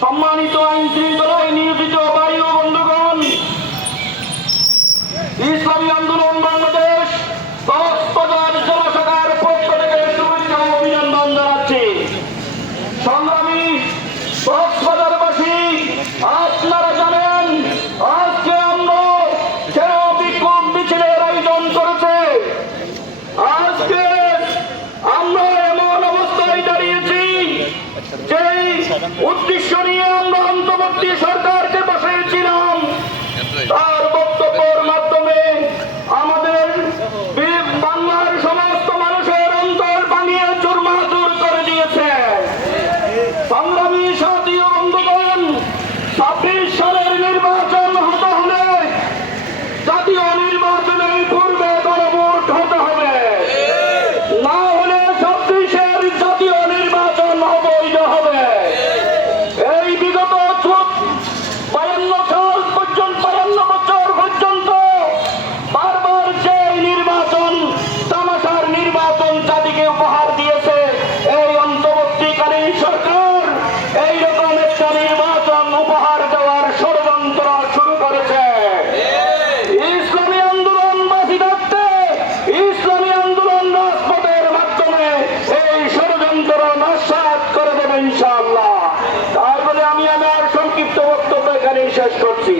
সম্মানিত আইন শৃঙ্খলায় নিয়োজিত উদ্দেশ্য নিয়ে আমরা অন্তর্বর্তী এইরকম একটা নির্বাচন উপহার দেওয়ার ষড়যন্ত্র শুরু করেছে। ইসলামী আন্দোলন বাসী থাকতে, ইসলামী আন্দোলন রাজপথের মাধ্যমে এই ষড়যন্ত্র নস্বাত করে দেবে ইনশাআল্লাহ। তারপরে মানে আমি আমার সংক্ষিপ্ত বক্তব্য এখানেই শেষ করছি।